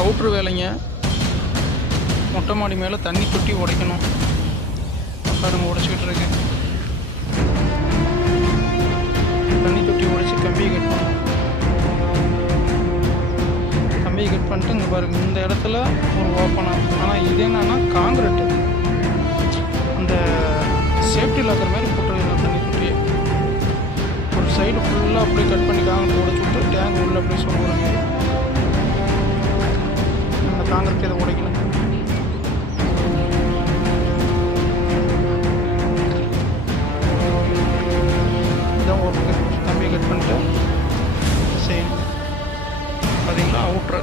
அவுட்ரு வேலைங்க. மொட்டை மாடி மேலே தண்ணி தொட்டி உடைக்கணும். பாருங்க உடைச்சிக்கிட்டு இருக்கேன். தண்ணி தொட்டி உடைச்சி கம்பியை கட் பண்ணணும். கம்பியை கட் பண்ணிட்டு இங்கே பாருங்க இந்த இடத்துல ஒரு ஓப்பனாக. ஆனால் இது என்னன்னா காங்கிரீட்டு, அந்த சேஃப்டி லாக்கர் மாதிரி போட்டுருக்கேன். தண்ணி தொட்டியை ஒரு சைடு ஃபுல்லாக அப்படியே கட் பண்ணி காங்கிரீட் உடைச்சி விட்டு டேங்க் உள்ள அப்படியே சொல்லுற மாதிரி அந்த காங்கிரீட் இதை உடைக்கணும். இதான் ஒர்க்கு. கம்பியை கட் பண்ணிட்டு செய்யணும். பார்த்தீங்களா அவுட்ரு